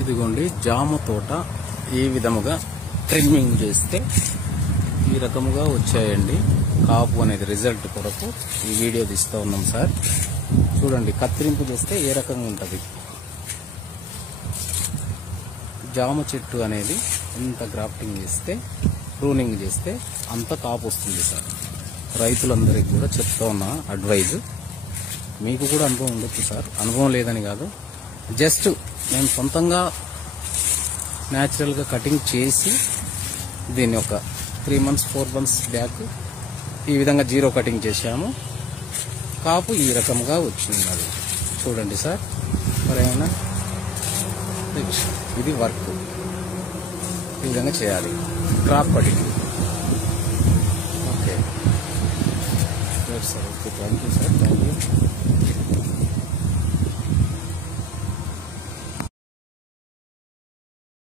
ఇదిగోండి జామ తోట ఈ విధముగా ట్రిమ్మింగ్ చేస్తే ఈ రకముగా వచ్చాయండి. కాపు అనేది రిజల్ట్ కొరకు ఈ వీడియో తీస్తూ ఉన్నాం సార్. చూడండి కత్తిరింపు చేస్తే ఏ రకంగా ఉంటుంది. జామ చెట్టు అనేది ఇంత గ్రాఫ్టింగ్ చేస్తే, ప్రూనింగ్ చేస్తే అంత కాపు వస్తుంది సార్. రైతులందరికీ కూడా చెప్తా ఉన్నా అడ్వైజ్. మీకు కూడా అనుభవం ఉండొచ్చు సార్, అనుభవం లేదని కాదు, జస్ట్ మేము సొంతంగా న్యాచురల్గా కటింగ్ చేసి దీన్ని ఒక 3 months 4 months బ్యాక్ ఈ విధంగా జీరో కటింగ్ చేశాము. కాపు ఈ రకంగా వచ్చింది. చూడండి సార్, మరేమైనా ఇది వర్క్ ఈ విధంగా చేయాలి. Crop cutting. Okay sir, okay, thank you sir, thank you.